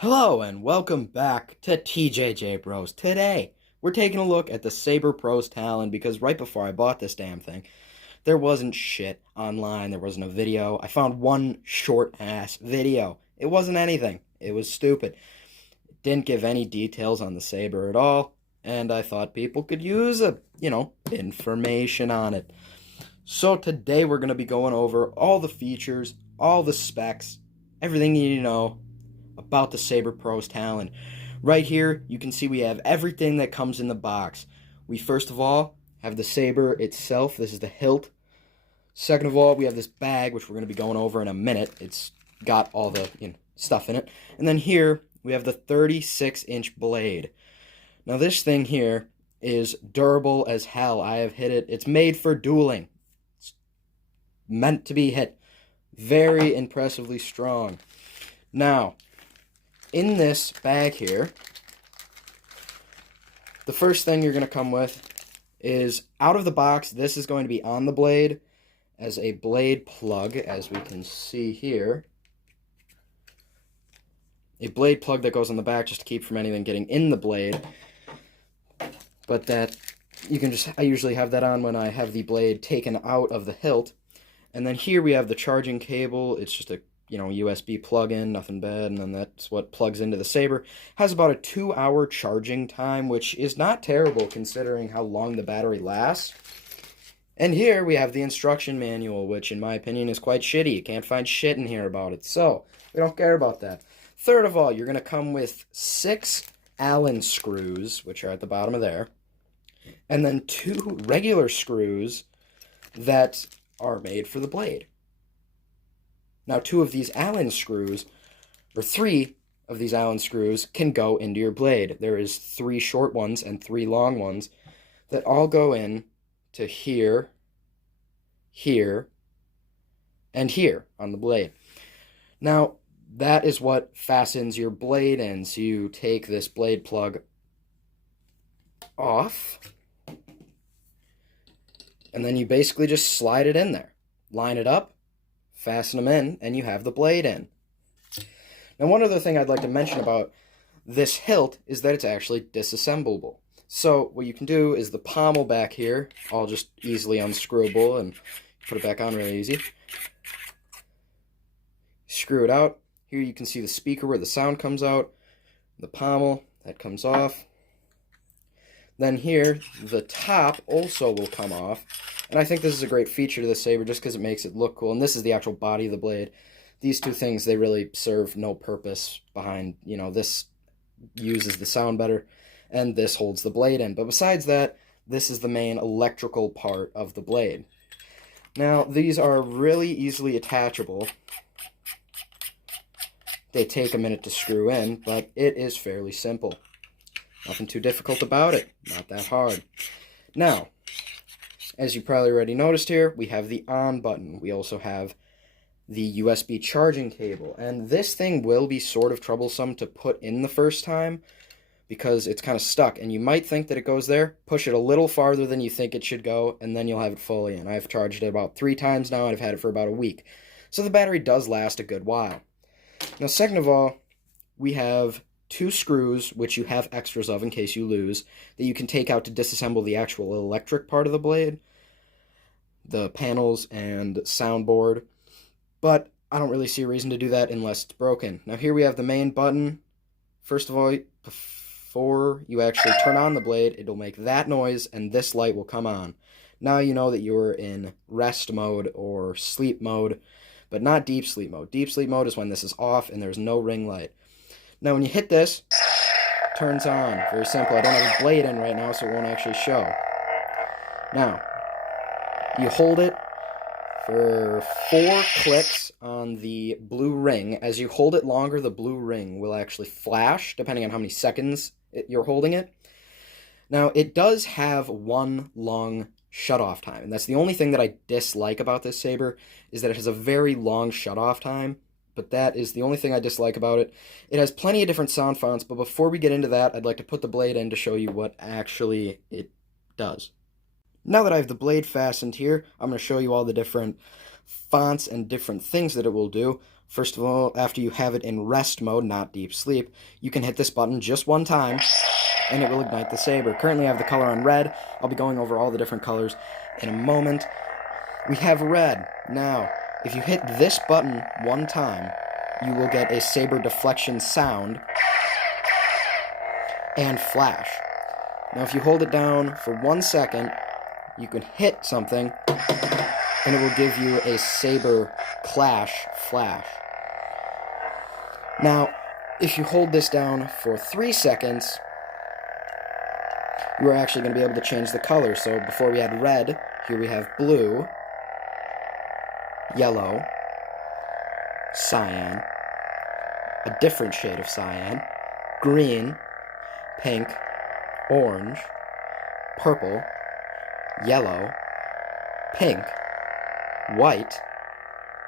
Hello and welcome back to TJJ Bros. Today, we're taking a look at the Saber Pros Talon because right before I bought this damn thing, there wasn't shit online, there wasn't a video. I found one short-ass video. It wasn't anything. It was stupid. It didn't give any details on the Saber at all, and I thought people could use information on it. So today we're going to be going over all the features, all the specs, everything you need to know about the Saber Pros Talon. Right here, you can see we have everything that comes in the box. We first of all have the saber itself. This is the hilt. Second of all, we have this bag, which we're going to be going over in a minute. It's got all the stuff in it. And then here, we have the 36-inch blade. Now this thing here is durable as hell. I have hit it. It's made for dueling. It's meant to be hit. Very impressively strong. Now, in this bag here, the first thing you're going to come with is, out of the box, this is going to be on the blade as a blade plug, as we can see here. A blade plug that goes on the back just to keep from anything getting in the blade. But that, I usually have that on when I have the blade taken out of the hilt. And then here we have the charging cable. It's just a USB plug-in, nothing bad, and then that's what plugs into the Saber. Has about a 2-hour charging time, which is not terrible considering how long the battery lasts. And here we have the instruction manual, which in my opinion is quite shitty. You can't find shit in here about it, so we don't care about that. Third of all, you're going to come with 6 Allen screws, which are at the bottom of there, and then 2 regular screws that are made for the blade. Now, 2 of these Allen screws, or 3 of these Allen screws, can go into your blade. There is 3 short ones and 3 long ones that all go in to here, here, and here on the blade. Now, that is what fastens your blade in. So you take this blade plug off, and then you basically just slide it in there. Line it up, fasten them in, and you have the blade in. Now, one other thing I'd like to mention about this hilt is that it's actually disassemblable. So what you can do is the pommel back here, all just easily unscrewable, and put it back on really easy. Screw it out. Here you can see the speaker where the sound comes out. The pommel, that comes off. Then here, the top also will come off. And I think this is a great feature to the Saber just because it makes it look cool. And this is the actual body of the blade. These 2 things, they really serve no purpose behind, this uses the sound better, and this holds the blade in. But besides that, this is the main electrical part of the blade. Now, these are really easily attachable. They take a minute to screw in, but it is fairly simple. Nothing too difficult about it. Not that hard. Now, as you probably already noticed here, we have the on button. We also have the USB charging cable. And this thing will be sort of troublesome to put in the first time because it's kind of stuck. And you might think that it goes there. Push it a little farther than you think it should go, and then you'll have it fully in. I've charged it about 3 times now, and I've had it for about a week. So the battery does last a good while. Now, second of all, we have 2 screws, which you have extras of in case you lose, that you can take out to disassemble the actual electric part of the blade, the panels and soundboard, but I don't really see a reason to do that unless it's broken. Now here we have the main button. First of all, before you actually turn on the blade, it'll make that noise and this light will come on. Now you know that you're in rest mode or sleep mode, but not deep sleep mode. Deep sleep mode is when this is off and there's no ring light. Now when you hit this, it turns on. Very simple. I don't have a blade in right now, so it won't actually show. Now, you hold it for 4 clicks on the blue ring. As you hold it longer, the blue ring will actually flash, depending on how many seconds you're holding it. Now, it does have 1 long shutoff time, and that's the only thing that I dislike about this Saber, is that it has a very long shutoff time, but that is the only thing I dislike about it. It has plenty of different sound fonts, but before we get into that, I'd like to put the blade in to show you what actually it does. Now that I have the blade fastened here, I'm going to show you all the different fonts and different things that it will do. First of all, after you have it in rest mode, not deep sleep, you can hit this button just one time, and it will ignite the saber. Currently I have the color on red. I'll be going over all the different colors in a moment. We have red. Now, if you hit this button one time, you will get a saber deflection sound and flash. Now, if you hold it down for 1 second, you can hit something, and it will give you a saber clash flash. Now, if you hold this down for 3 seconds, you are actually going to be able to change the color. So before we had red, here we have blue, yellow, cyan, a different shade of cyan, green, pink, orange, purple, yellow, pink, white,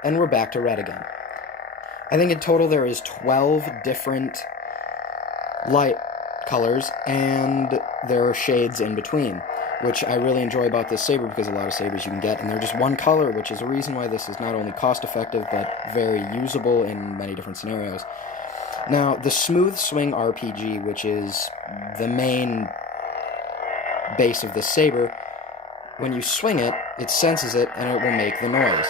and we're back to red again. I think in total there is 12 different light colors, and there are shades in between, which I really enjoy about this saber because a lot of sabers you can get, and they're just one color, which is a reason why this is not only cost-effective, but very usable in many different scenarios. Now, the Smooth Swing RPG, which is the main base of this saber, when you swing it, it senses it, and it will make the noise.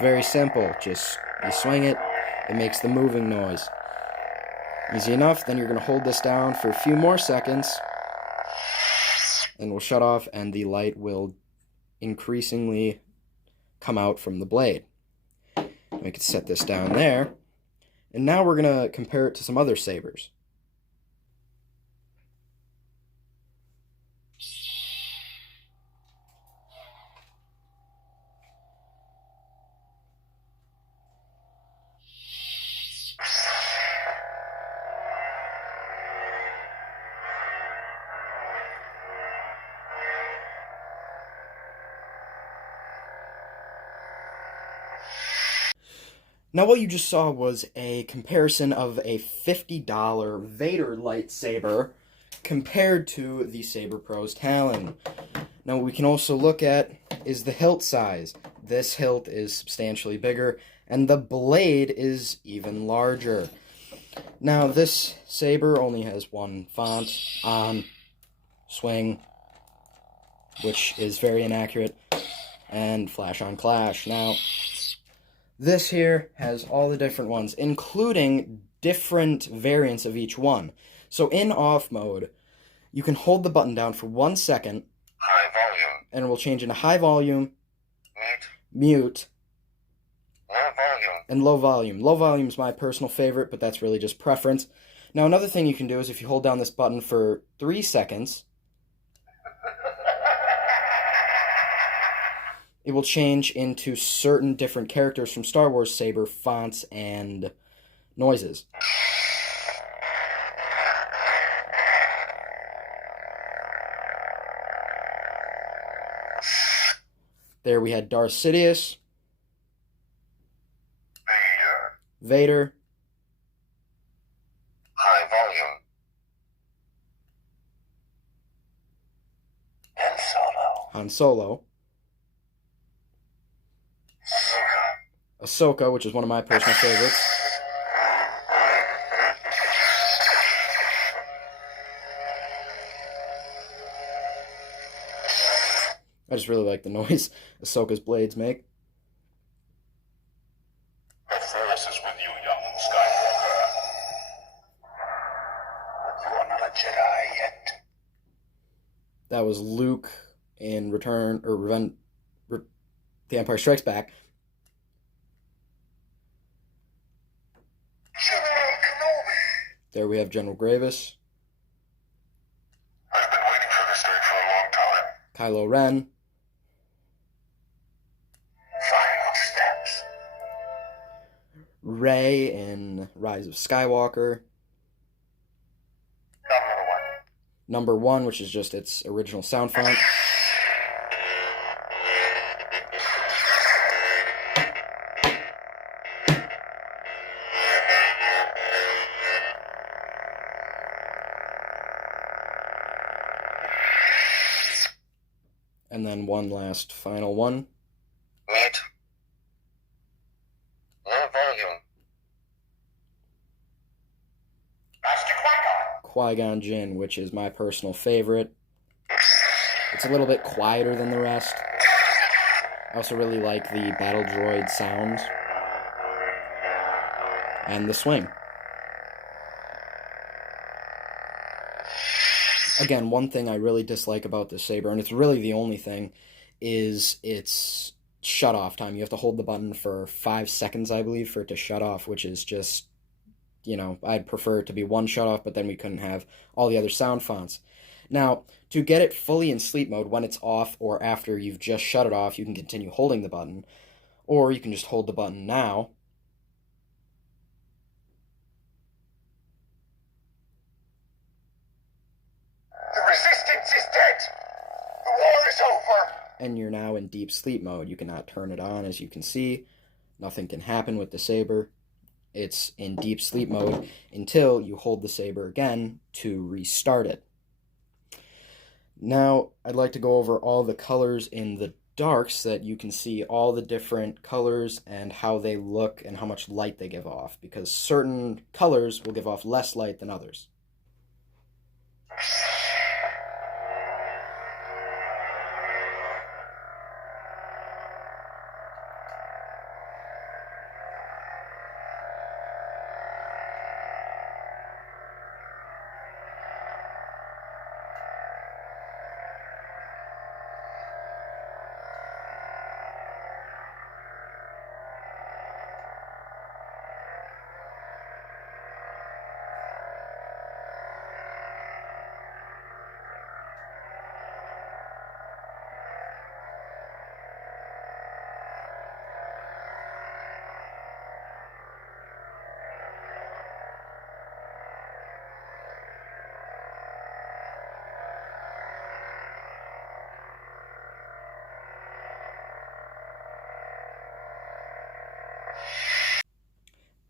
Very simple. Just, you swing it, it makes the moving noise. Easy enough. Then you're going to hold this down for a few more seconds, and we'll shut off, and the light will increasingly come out from the blade. We can set this down there, and now we're going to compare it to some other sabers. Now what you just saw was a comparison of a $50 Vader lightsaber compared to the Saberpro's Talon. Now what we can also look at is the hilt size. This hilt is substantially bigger, and the blade is even larger. Now this saber only has one font, on, swing, which is very inaccurate, and flash on clash. Now, this here has all the different ones, including different variants of each one. So in off mode, you can hold the button down for 1 second, high volume, and it will change into high volume, mute, low volume, and low volume. Low volume is my personal favorite, but that's really just preference. Now another thing you can do is if you hold down this button for 3 seconds, it will change into certain different characters from Star Wars Saber fonts and noises. There we had Darth Sidious, Vader, high volume, and Solo, Han Solo, Ahsoka, which is one of my personal favorites, I just really like the noise Ahsoka's blades make. The Force is with you, young Skywalker. But you are not a Jedi yet. That was Luke in The Empire Strikes Back. There we have General Grievous, I've been waiting for this day for a long time. Kylo Ren, Final steps. Rey in Rise of Skywalker, Number 1, which is just its original sound font, and then And one last final one. Mute. Low volume. Master Qui-Gon. Qui-Gon Jinn, which is my personal favorite. It's a little bit quieter than the rest. I also really like the battle droid sounds. And the swing. Again, one thing I really dislike about this saber, and it's really the only thing, is its shut-off time. You have to hold the button for 5 seconds, I believe, for it to shut off, which is just, you know, I'd prefer it to be one shut-off, but then we couldn't have all the other sound fonts. Now, to get it fully in sleep mode, when it's off or after you've just shut it off, you can continue holding the button, or you can just hold the button now. The resistance is dead. The war is over. And you're now in deep sleep mode. You cannot turn it on, as you can see. Nothing can happen with the saber. It's in deep sleep mode until you hold the saber again to restart it. Now, I'd like to go over all the colors in the darks so that you can see all the different colors and how they look and how much light they give off, because certain colors will give off less light than others.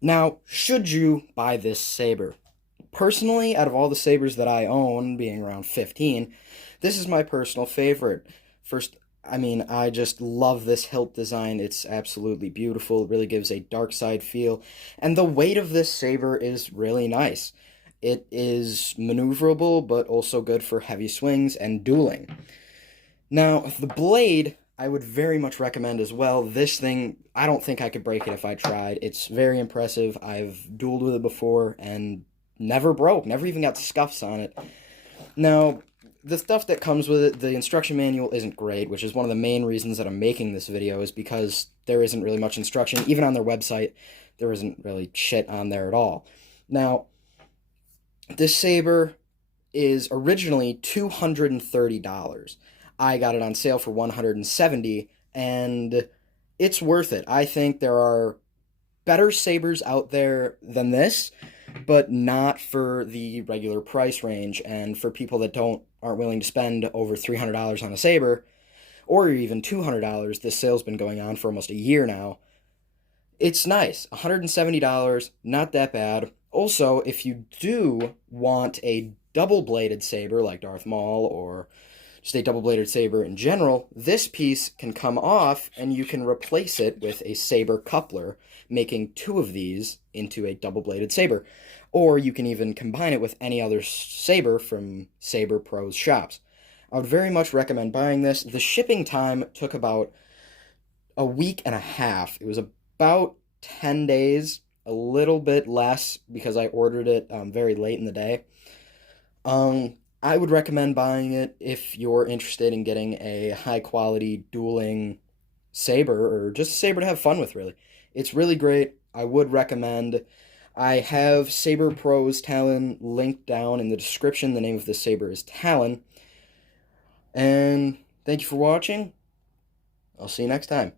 Now, should you buy this saber? Personally, out of all the sabers that I own, being around 15, this is my personal favorite. First, I just love this hilt design. It's absolutely beautiful. It really gives a dark side feel. And the weight of this saber is really nice. It is maneuverable, but also good for heavy swings and dueling. Now, the blade, I would very much recommend as well. This thing, I don't think I could break it if I tried. It's very impressive. I've dueled with it before and never broke, never even got scuffs on it. Now, the stuff that comes with it, the instruction manual isn't great, which is one of the main reasons that I'm making this video, is because there isn't really much instruction. Even on their website, there isn't really shit on there at all. Now, this saber is originally $230. I got it on sale for $170, and it's worth it. I think there are better sabers out there than this, but not for the regular price range, and for people that aren't willing to spend over $300 on a saber, or even $200. This sale's been going on for almost a year now. It's nice. $170, not that bad. Also, if you do want a double-bladed saber like Darth Maul, or just a double-bladed saber in general, this piece can come off and you can replace it with a saber coupler, making 2 of these into a double-bladed saber. Or you can even combine it with any other saber from Saberpro's shops. I would very much recommend buying this. The shipping time took about a week and a half. It was about 10 days, a little bit less because I ordered it very late in the day. I would recommend buying it if you're interested in getting a high-quality dueling saber, or just a saber to have fun with, really. It's really great. I would recommend. I have Saberpro's Talon linked down in the description. The name of this saber is Talon. And thank you for watching. I'll see you next time.